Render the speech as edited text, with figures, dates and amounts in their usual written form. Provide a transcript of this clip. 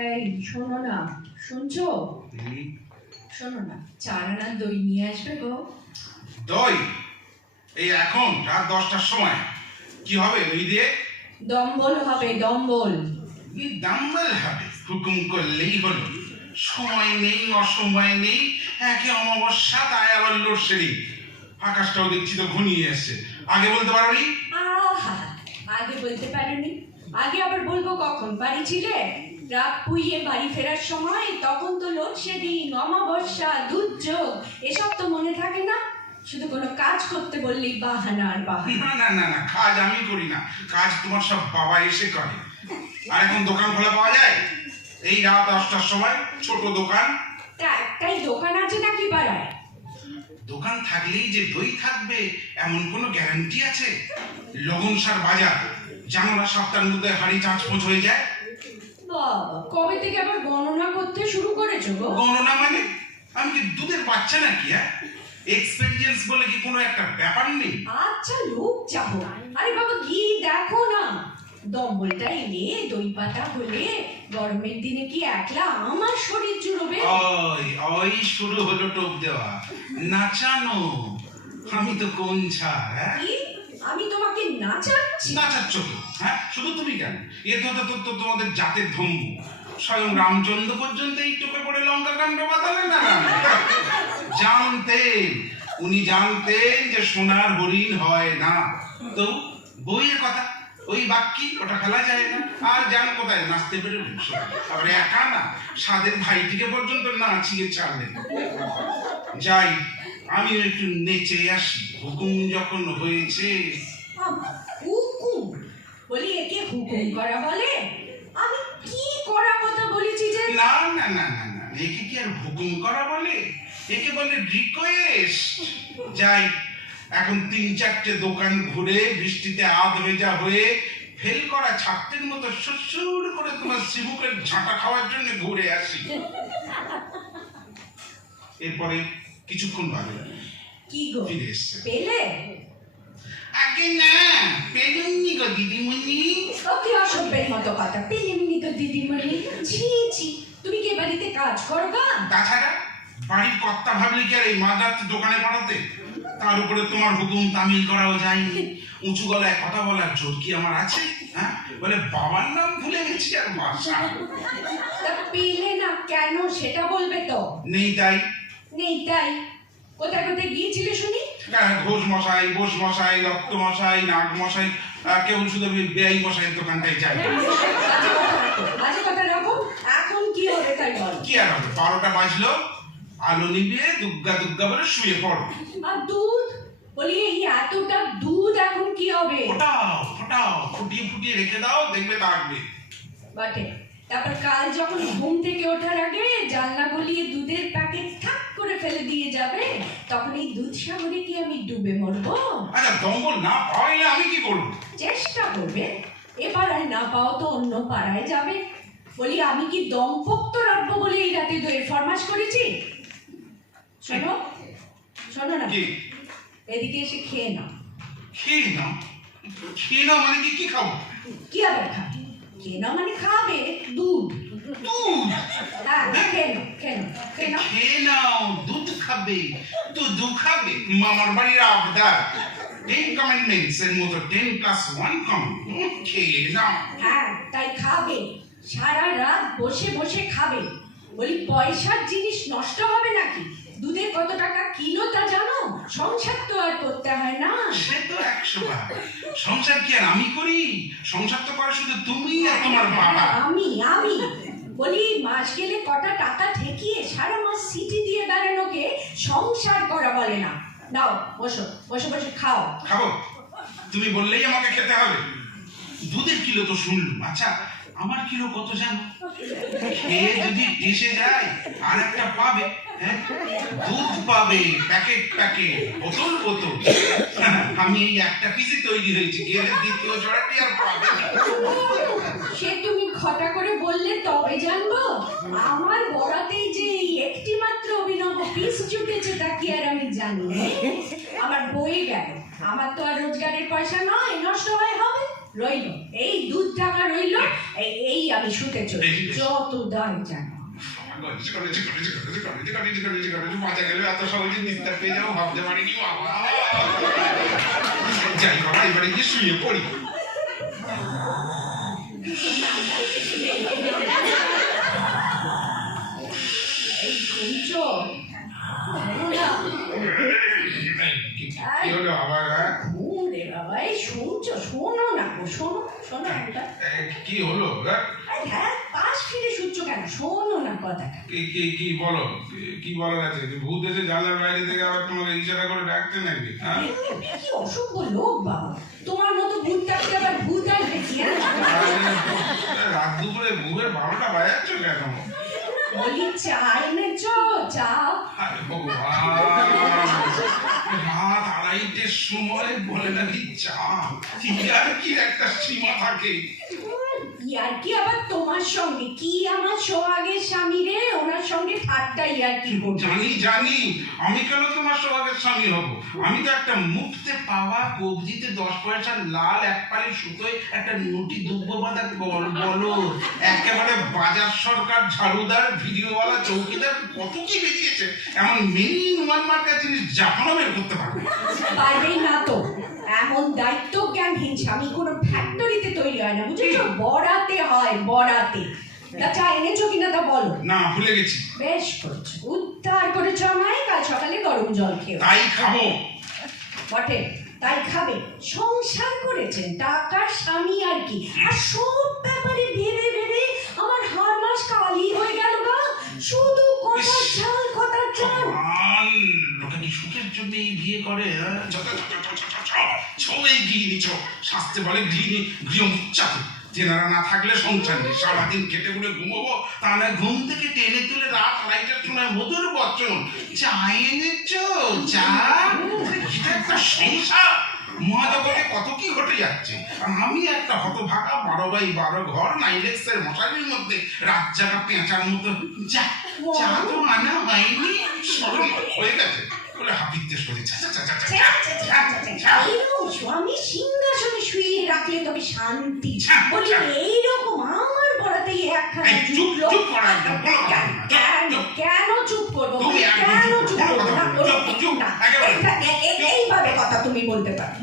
এই শোনো না, শুনছো? শোনো না, 4 আনা দই নিয়ে আসবে গো। দই? এই এখন রাত 10টার সময় কি হবে দই দিয়ে? দম্বল হবে, দম্বল। দাম্বেল হবে, হুকুম করলেই হলো। সময় নেই, অসময় নেই, একে অমাবস্যা, তাই আবার লোডশেডিং। আকাশটাও দেখছি তো ঘনিয়ে এসছে। আগে বলতে পারোনি? আহা, আগে বলতে পারোনি? আগে আবার বলবো কখন? বাড়ি ছিলে? রাত পুইয়ে বাড়ি ফেরার সময় তখন তো লোডশেডিং, অমাবস্যা, দুর্যোগ এসব তো মনে থাকে না। শুধু কোনো কাজ করতে বললেই বাহানা আর বাহানা। না না না না, কাজ আমি করি না, কাজ তোমার সব বাবা এসে করে। আর এখন দোকান খোলা পাওয়া যায় এই রাত 10টার সময়? ছোট দোকান। তা একটাই দোকান আছে নাকি পাড়ায়? দোকান থাকলেই যে দই থাকবে এমন কোনো গ্যারান্টি আছে? লগনসার বাজার, জানো না সপ্তাহের মধ্যে হাড়ি চাঁচপোঁচ হয়ে যায়। বাবা, কবে থেকে আবার গণনা করতে শুরু করেছো গো? গণনা মানে? আমি কি দুধের বাচ্চা নাকি? এক্সপেরিয়েন্স বলে কি কোনো একটা ব্যাপার নেই? আচ্ছা লোক যাবো। আরে বাবা গিয়ে দেখো না, দম্বলটা এলে দই পাতা হলে গরমের দিনে কি একলা আমার শরীর জুড়বে? ওই ওই শুরু হলো টোপ দেওয়া, নাচানো। আমি তো কোন ছাড়? কি? আমি তোমাকে নাচাচ্ছি? নাচাচ্ছ তো? শুধু তুমি কেন, এ তো তোমাদের জাতের ধম্ম। স্বয়ং রামচন্দ্র পর্যন্ত এই টোপে পড়ে লঙ্কা কাণ্ড বাঁধালেন না। জানতেন, উনি জানতেন যে সোনার হরিণ হয় না। তো বইয়ের কথা, ওই বাক্যি, ওটা খেলা যায় না। আর যান কোথায়, নাচতে বেরোলেন। আবার একা না, সাদের ভাইটিকে পর্যন্ত নাচিয়ে ছাড়লেন। যাই, আমি একটু নেচে আসি, হুকুম যখন হয়েছে। হুকুম? বলি একে হুকুম করা বলে? আমি কি করা কথা বলেছি যে? না না না না না, একে কি আর হুকুম করা বলে? একে বলে রিকোয়েস্ট। যাই, এখন 3-4টে দোকান ঘুরে বৃষ্টিতে আধ ভেজা হয়ে ফেল করা ছাত্রের মতো সুর করে তোমার শিবুকের ঝাঁটা খাওয়ার জন্য ঘুরে আসি। এরপরে কিছুক্ষণ বাদে কি গো ফিরে এসছে। পেলে? আগে না, পেলুননি গো দিদিমণি। ওকে অসভ্যের মতো কথা, পেলেননি তো দিদিমণি। ছি ছি, তুমি কি বাড়িতে কাজ করো গা? তাছাড়া বাড়ির কর্তা ভাবলে কি আর এই মাঝরাত্রে দোকানে পাঠাতে? তার উপরে তোমার হুকুম তামিল করাও যায়নি। উঁচু গলায় কথা বলার জোর কি আমার আছে? বলে বাবার নাম ভুলে গেছি আর বাসা। তা পেলে না কেন সেটা বলবে তো? নেই তাই? নেই তাই? কোথায় কোথায় গিয়েছিলে শুনি? ঘোষ মশাই, বোস মশাই, রক্ত মশাই, নাগ মশাই, কেবল শুধু বেআই মশাইয়ের দোকানটাই যাই। বাজে কথা রাখো। এখন কি হবে তাই বল। কি আর হবে, 12টা বাজলো, আলো নিভিয়ে দুগ্গা দুগ্গা বলে শুয়ে পড়ো। আর দুধ? বলি এই এতটা দুধ এখন কি হবে? ফোটাও ফোটাও, ফুটিয়ে ফুটিয়ে রেখে দাও, দেখবে থাকবে। বটে। তারপর কাল যখন ঘুম থেকে ওঠার আগে জানলা গলিয়ে দুধের প্যাকেট ঠাক করে ফেলে দিয়ে যাবে, তখন এই দুধ সাগরে কি আমি ডুবে মরবো? আচ্ছা, দম্বল না পাইলে আমি কি করবো? চেষ্টা করবে। এ পাড়ায় না পাও তো অন্য পাড়ায় যাবে। বলি আমি কি দম্পক্ত রাখবো বলে এই রাতে দইয়ের ফরমাশ করেছি? শোনো, শোনো না, কি? এদিকে এসে খেয়ে নাও। খেয়ে নাও? খেয়ে নাও মানে কি খাবো? কি আবার খাবে? খেয়ে নাও মানে খাবে দুধ। দুধ? হ্যাঁ, খেয়ে নাও, খেয়ে নাও, খেয়ে নাও। খেয়ে নাও, দুধ খাবে? দুধ খাবে? মামার বাড়ির আবদার। 10 কমেন্টমেন্টস এর মতো 10+1 কমেন্ট। খেয়ে নাও। হ্যাঁ, তাই খাবে। সারা রাত বসে বসে খাবে। বলি পয়সার জিনিস নষ্ট হবে নাকি? দুধের কত টাকা কিলো তা জানো? সংসার তো আর করতে হয় না। সে তো 100 বার। সংসার কি আর আমি করি? সংসার তো করে শুধু তুমি আর তোমার বাবা। আমি বলি মাস গেলে কটা টাকা ঠেকিয়ে সারা মাস সিটি দিয়ে বেড়ানোকে সংসার করা বলে না। নাও বসো, বসে বসে খাও। খাবো? তুমি বললেই আমাকে খেতে হবে? দুধের কিলো তো শুনলুম, আচ্ছা আমার কিলো কত জানো? খেয়ে যদি এসে যায় আর একটা পাবে, দুধ পাবে, প্যাকেট প্যাকেট, বোতল বোতল। আমি এই একটা পিসি তৈরি হয়েছি, গেলে দ্বিতীয় জোড়াটি আর পাবে না। সে তুমি খটা করে বললে তবে জানবো। আমার বড়াতেই যে এই একটি মাত্র অভিনব পিস জুটেছে তা কি আর আমি জানি? আমার বই গেল। আমার তো আর রোজগারের পয়সা নয়, নষ্ট হয় হবে। রইল, এই 2 টাকা রইল, এই আমি শুতে চলি, যত দায় জানো। বাঁচা গেলে এত সহজে নিস্তার পেয়ে যাবো ভাবতে পারিনি বাবা। যাই বাবা, এবারে গিয়ে শুয়ে পড়ি। এই শুনছো? শোনো না। কি হলো আবার? ঘুম রে বাবা, এই শুনছো? শোনো না গো, শোনো শোনো একটা। কি হলো? হ্যাঁ, পাশ ফিরে শুনছো কেন? শোনো না কথাটা। কি বলো? কি বলার আছে? ভূত এসে জানলার বাইরে থেকে আবার তোমাকে ইশারা করে ডাকতে নাকি? কি অসভ্য লোক বাবা, তোমার মতো ভূত থাকতে আবার ভূত আসবে কি? রাত দুপুরে ভূতের 12টা বাজাচ্ছ কেন? বলি চা এনেছো? চা? আরে ভগবান, রাত 2:30টার সময় বলে নাকি চা? আর কি একটা সীমা থাকে। ইয়ার কি আবার তোমার সঙ্গে? কি আমার সোহাগের স্বামী রে, ওনার সঙ্গে ঠাট্টা ইয়ার কি করবো? জানি আমি কেন তোমার সোহাগের স্বামী হব? আমি তো একটা মুক্তে পাওয়া কবজিতে 10 পয়সার লাল এক পালি সুতোয় একটা নটি দুব্ব বাঁধা বলো, একেবারে বাজার সরকার ঝাড়ুদার ভিডিওওয়ালা চৌকিদার কত কি বেরিয়েছে, এমন মেইন ওয়ান মার্কা জিনিস জাপানও বের করতে পারবে। পারবেই না তো, এমন দায়িত্ব জ্ঞানহীন স্বামী কোনো ফ্যাক্টরিতে তৈরি হয় না, বুঝেছো? বরাতে হয়, বরাতে। তা চা এনেছো কিনা তা বলো। না, ভুলে গেছি। বেশ করেছো, উদ্ধার করেছো আমায়। কাল সকালে গরম জল খেও। তাই খাবো। বটে, তাই খাবে। সংসার করেছেন, টাকার স্বামী আর কি। আর সব ব্যাপারে ভেবে ভেবে আমার হাড় মাস কালি হয়ে গেল গা। শুধু কথার চাল, কথার চাল। লোকে কি সুখের জন্য এই বিয়ে করে? এই গৃহিণী শাস্তে বলে গৃহিণী গৃহমুচ্চাতে। জেনারা না থাকলে সংসার নেই, সারাদিন খেটে খুলে ঘুমোবো, তা না ঘুম থেকে টেনে তুলে রাত 2:30টার সময় মধুর বচন, চা এনেছ? চা? এটা একটা সংসার। মহাজগতে কত কি ঘটে যাচ্ছে, আর আমি একটা হতভাগা 12x12 ঘর নাইলেক্সের মশারির মধ্যে রাত জাগা পেঁচার মতো। চা তো আনা হয়নি, স্মরণ হয়ে গেছে বলে হাপিতে সরে। স্বামী সিংহাসনে শুয়ে রাখলে তবে শান্তি। বলি এইরকম আমার বলাতেই একখানা জুটলো। কেন চুপ করবো? কেন চুপ করবো? এইভাবে কথা তুমি বলতে পারো?